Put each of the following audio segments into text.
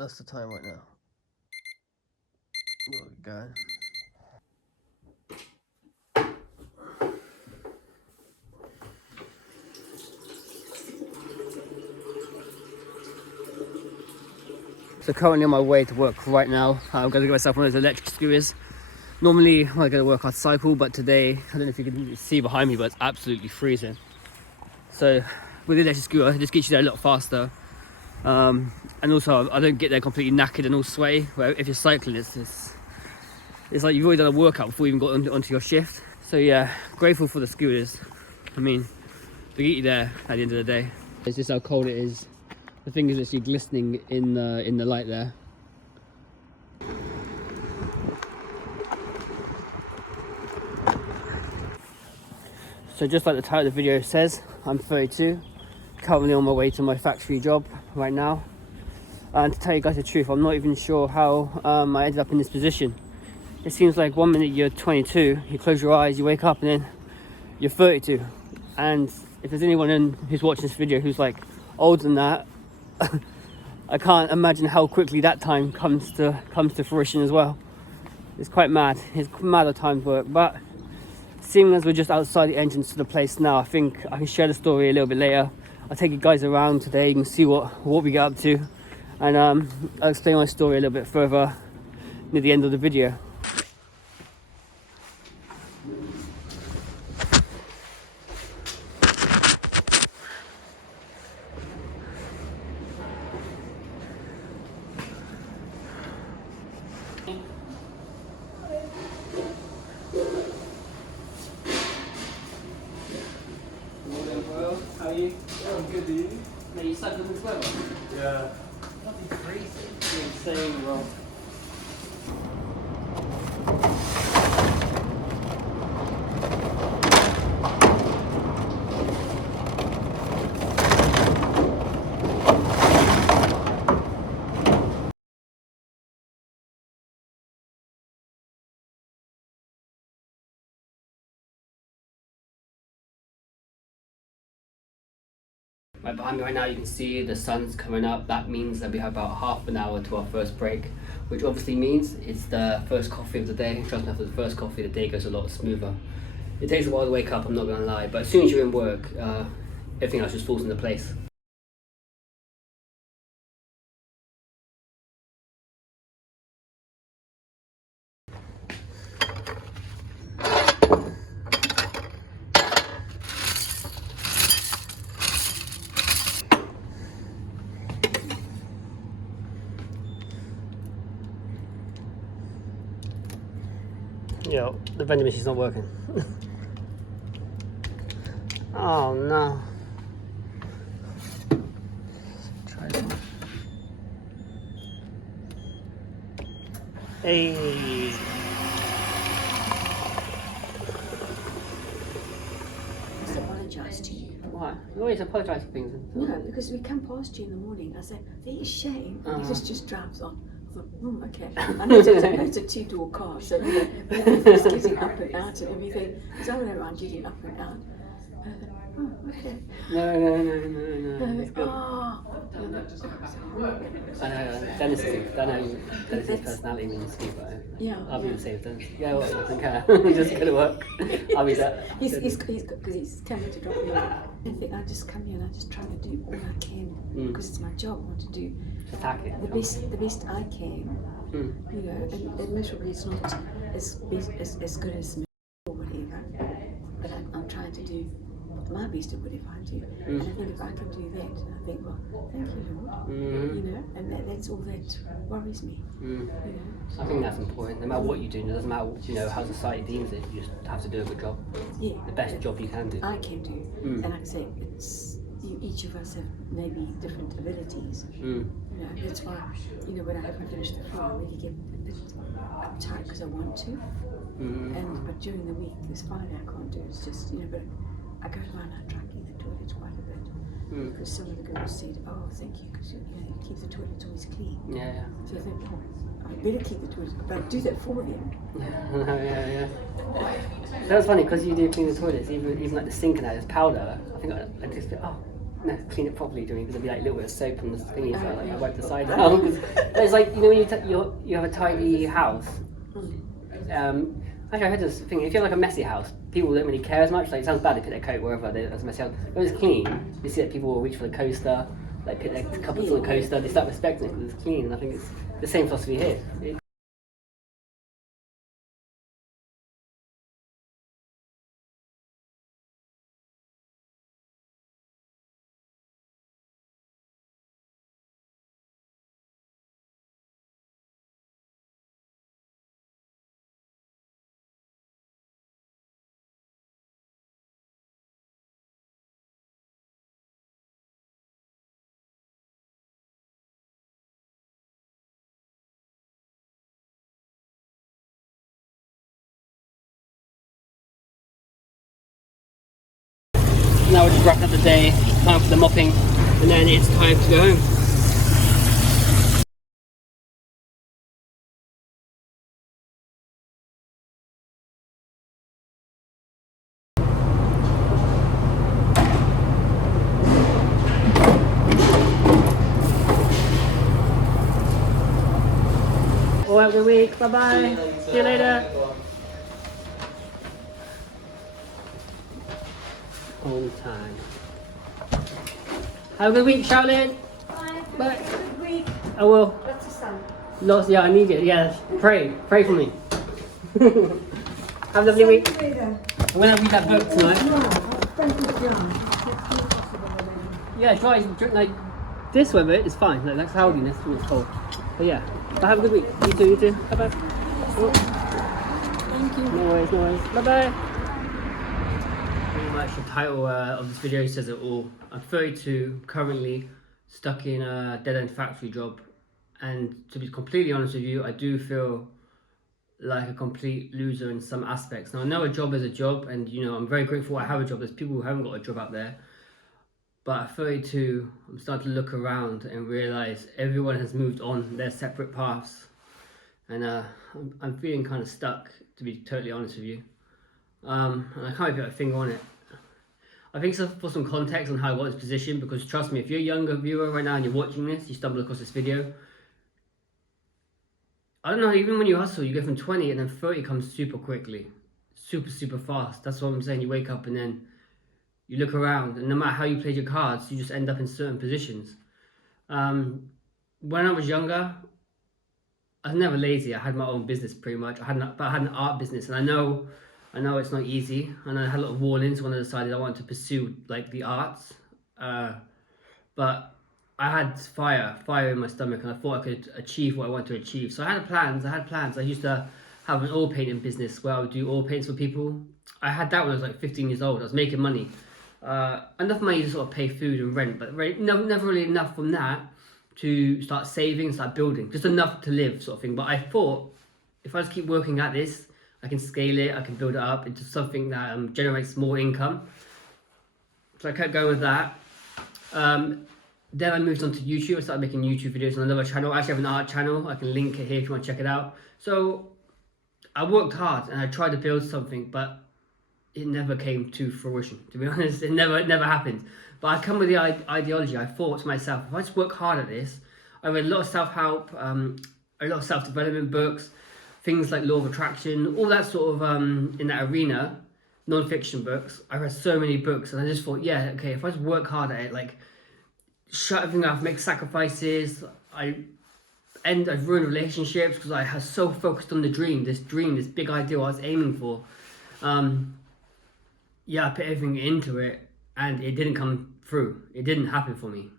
That's the time right now. There we go. So currently on my way to work right now. I'm going to get myself one of those electric scooters. Normally when I go to work I cycle, but today, I don't know if you can see behind me, but it's absolutely freezing. So with the electric scooter, it just gets you there a lot faster. And also I don't get there completely knackered and all sweaty, where if you're cycling it's like you've already done a workout before you even got onto your shift. So yeah, grateful for the scooters. I mean, they get you there at the end of the day. It's just how cold it is. The thing is actually glistening in the light there. So just like the title of the video says, I'm 32, currently on my way to my factory job right now. And to tell you guys the truth, I'm not even sure how I ended up in this position. It seems like one minute you're 22, you close your eyes, you wake up, and then you're 32. And if there's anyone who's watching this video who's like older than that, I can't imagine how quickly that time comes to fruition as well. It's quite mad. It's mad how times work. But seeing as we're just outside the entrance to the place now, I think I can share the story a little bit later. I'll take you guys around today. You can see what we get up to, and I'll explain my story a little bit further near the end of the video. How are you? Yeah, I'm good, dude. Are you cycling this weather? Yeah. That'd be freezing. You're insane, bro. Right behind me right now you can see the sun's coming up. That means that we have about half an hour to our first break, which obviously means it's the first coffee of the day. Trust me, after the first coffee the day goes a lot smoother. It takes a while to wake up, I'm not gonna lie, but as soon as you're in work, everything else just falls into place. Yo, the vending machine's not working. Oh no. Try it. Hey. I apologise to you. What? You always apologise for things. No, because we come past you in the morning. I said, there is shame. And he just drives on. I thought, okay. I know it's a two-door car, so you know, he's getting up and out and everything. So I went around getting up and out. Okay. No. It's good. Oh. I know, Dennis's personality means ski, but Yeah. I'll be the same. Yeah, well, I don't care. He's just gonna work. I'll be that. He's coming to drop me off. I think I just come here and I just try to do all I can because it's my job. I want to do the best I can. You know, and miserably it's not as good as me or whatever. But I'm trying to do my best at whatever I do. And I think if I can do that, I think, well, thank you, Lord. You know, and that's all that worries me. You know? I think that's important. No matter what you do, it doesn't matter how society deems it. You just have to do a good job. Yeah, The best job you can do. I can do. And like I say, it's each of us have maybe different abilities. You know, that's why, you know, when I haven't finished the floor, I really get a bit uptight because I want to. But during the week, there's Friday I can't do. It's just, you know, but I go around and I try to clean the toilets quite a bit. Because some of the girls said, oh, thank you, because you know, you keep the toilets always clean. Yeah. So I think, oh, I better keep the toilets, but I do that for them. Yeah. That was funny because you do clean the toilets, even like the sink and that, there's powder. I think I just think, oh, no, clean it properly, doing because there'll be like a little bit of soap on the thingy, so like I wipe the side down. Because it's like, you know, when you have a tidy house. Actually, I heard this thing. If you have like a messy house, people don't really care as much. Like, it sounds bad to put their coat wherever there's a messy house. When it's clean, you see that people will reach for the coaster, like put their cupboards on the coaster. They start respecting it because it's clean, and I think it's the same philosophy here. Now we're just wrapping up the day, time for the mopping, and then it's time to go home. All right, good week. Bye bye. See you later. On time. Have a good week, Charlotte. Bye. Good week. I will. Lots of sun. Lots, yeah, I need it. Yeah, pray for me. Have a lovely week. I'm gonna read that book tonight. Yeah, try like this weather is fine. Like that's how that's when it's cold. But yeah, but have a good week. You too. Bye bye. Thank you. No worries. Bye bye. Pretty much the title of this video says it all. I'm 32, currently stuck in a dead-end factory job, and to be completely honest with you, I do feel like a complete loser in some aspects. Now I know a job is a job, and you know I'm very grateful I have a job. There's people who haven't got a job out there, but at 32, I'm starting to look around and realize everyone has moved on their separate paths, and I'm feeling kind of stuck, to be totally honest with you. And I can't put a finger on it. I think so for some context on how I got this position, because trust me, if you're a younger viewer right now and you're watching this, you stumble across this video, I don't know, even when you hustle, you go from 20 and then 30 comes super quickly. Super fast. That's what I'm saying. You wake up and then you look around, and no matter how you played your cards, you just end up in certain positions. When I was younger, I was never lazy. I had my own business pretty much. I had an art business, and I know it's not easy, and I had a lot of warnings when I decided I wanted to pursue like the arts. But I had fire in my stomach, and I thought I could achieve what I wanted to achieve. So I had plans. I used to have an oil painting business where I would do oil paints for people. I had that when I was like 15 years old. I was making money. Enough money to sort of pay food and rent, but never really enough from that to start saving and start building. Just enough to live, sort of thing. But I thought, if I just keep working at this, I can scale it, I can build it up into something that generates more income. So I kept going with that. Then I moved on to YouTube. I started making YouTube videos on another channel. I actually have an art channel. I can link it here if you want to check it out. So I worked hard and I tried to build something, but it never came to fruition, to be honest. It never happened. But I come with the ideology. I thought to myself, if I just work hard at this, I read a lot of self-help, a lot of self-development books, things like Law of Attraction, all that sort of in that arena, non-fiction books. I read so many books, and I just thought, yeah, okay, if I just work hard at it, like shut everything off, make sacrifices, I've ruined relationships because I was so focused on this big ideal I was aiming for. Yeah, I put everything into it, and it didn't come through. It didn't happen for me,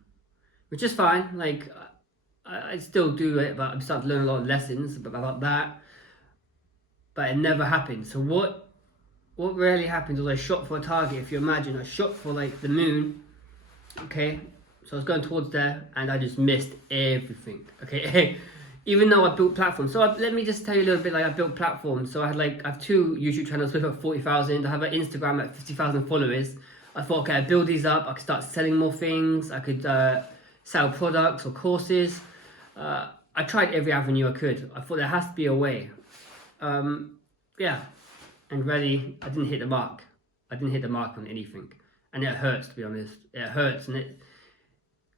which is fine. Like, I still do it, but I'm starting to learn a lot of lessons about that. But it never happened. So what really happened was I shot for a target. If you imagine, I shot for like the moon. Okay, so I was going towards there, and I just missed everything. Okay. Even though I built platforms. So let me just tell you a little bit, like I built platforms. So I have 2 YouTube channels with about 40,000. I have an Instagram at 50,000 followers. I thought, okay, I build these up. I could start selling more things. I could sell products or courses. I tried every avenue I could. I thought there has to be a way. Yeah, and really, I didn't hit the mark. I didn't hit the mark on anything. and it hurts, to be honest. It hurts, and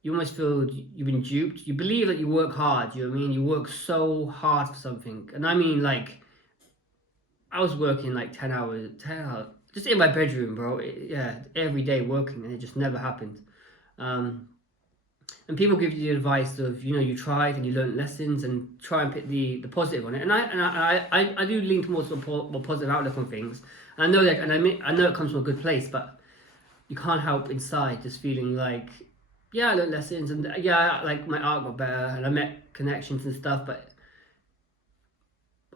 you almost feel you've been duped. You believe that you work hard, you know what I mean? You work so hard for something. And I mean, like, I was working like 10 hours, just in my bedroom, bro. Every day working, and it just never happened. And people give you the advice of, you know, you tried and you learned lessons, and try and put the positive on it. And I do lean towards a more positive outlook on things. And I know that, and I know it comes from a good place, but you can't help inside just feeling like, yeah, I learned lessons, and yeah, like my art got better, and I met connections and stuff. But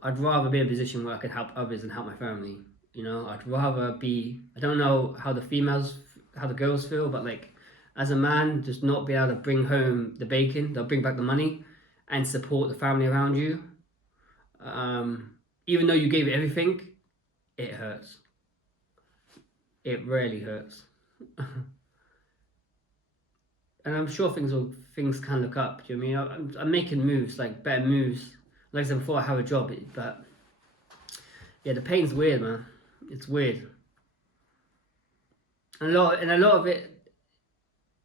I'd rather be in a position where I can help others and help my family. You know, I'd rather be. I don't know how the girls feel, but like, as a man, just not being able to bring home the bacon, they'll bring back the money, and support the family around you. Even though you gave it everything, it hurts. It really hurts. And I'm sure things can look up. Do you know what I mean? I'm making moves, like better moves. Like I said before, I have a job, but yeah, the pain's weird, man. It's weird. And a lot of it.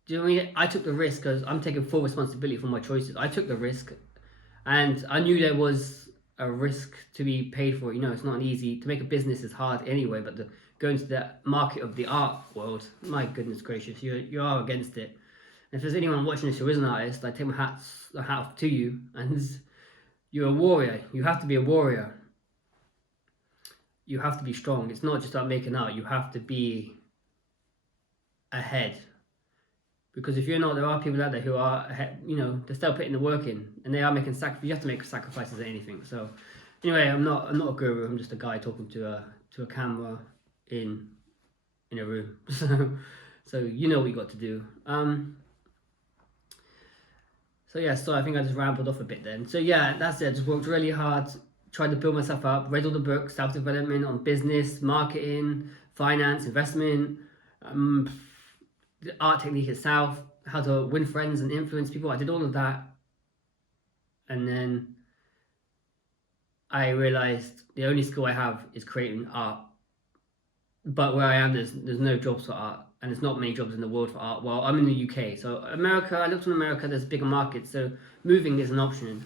Do you know what I mean? I took the risk because I'm taking full responsibility for my choices. I took the risk, and I knew there was a risk to be paid for. You know, it's not easy to make a business is hard anyway. But to go into the market of the art world, my goodness gracious, you are against it. And if there's anyone watching this who is an artist, I take my hat off to you. And you're a warrior. You have to be a warrior. You have to be strong. It's not just about making art. You have to be ahead. Because if you're not, there are people out there who are, you know, they're still putting the work in, and they are making sacrifices. You have to make sacrifices at anything. So, anyway, I'm not a guru. I'm just a guy talking to a camera in a room. So you know what you got to do. So yeah, so I think I just rambled off a bit then. So yeah, that's it. I just worked really hard, tried to build myself up, read all the books, self-development on business, marketing, finance, investment. The art technique itself, how to win friends and influence people. I did all of that, and then I realized the only skill I have is creating art. But where I am, there's no jobs for art, and there's not many jobs in the world for art. Well, I'm in the UK, so America. I looked in America. There's bigger markets, so moving is an option.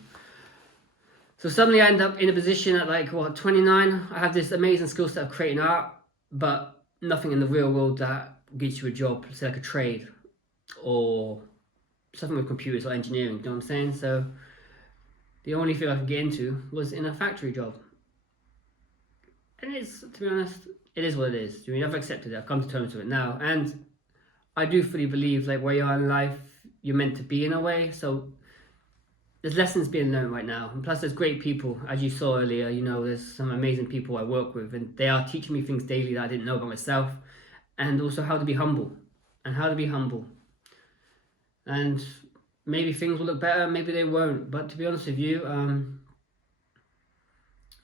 So suddenly I end up in a position at like 29. I have this amazing skill set of creating art, but nothing in the real world that gets you a job, say like a trade or something with computers or engineering, you know what I'm saying? So the only thing I could get into was in a factory job. And it's, to be honest, it is what it is. I mean, I've accepted it, I've come to terms with it now. And I do fully believe like where you are in life, you're meant to be in a way. So there's lessons being learned right now. And plus there's great people, as you saw earlier, you know, there's some amazing people I work with, and they are teaching me things daily that I didn't know about myself. And also how to be humble, and maybe things will look better, maybe they won't. But to be honest with you,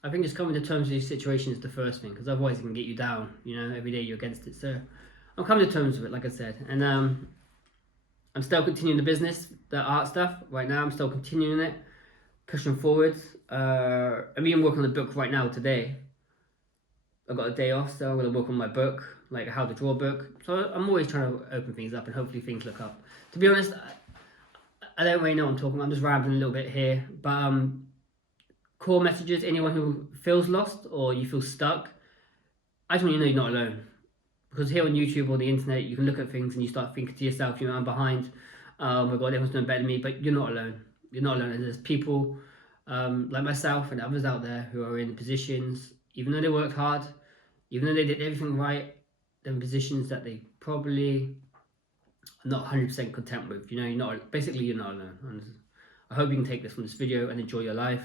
I think just coming to terms with these situations is the first thing, because otherwise it can get you down. You know, every day you're against it. So I'm coming to terms with it, like I said, and I'm still continuing the business, the art stuff. Right now, I'm still continuing it, pushing forward. I'm even working on the book right now today. I've got a day off, so I'm going to work on my book, like how to draw book. So I'm always trying to open things up, and hopefully things look up. To be honest, I don't really know what I'm talking about. I'm just rambling a little bit here. But core messages, anyone who feels lost or you feel stuck, I just want you to know you're not alone. Because here on YouTube or the internet, you can look at things and you start thinking to yourself, you know, I'm behind. Oh my God, everyone's doing better than me. But you're not alone. You're not alone. And there's people like myself and others out there who are in positions, even though they worked hard, even though they did everything right, they're in positions that they probably are not 100% content with. You know, you're not alone. And I hope you can take this from this video and enjoy your life.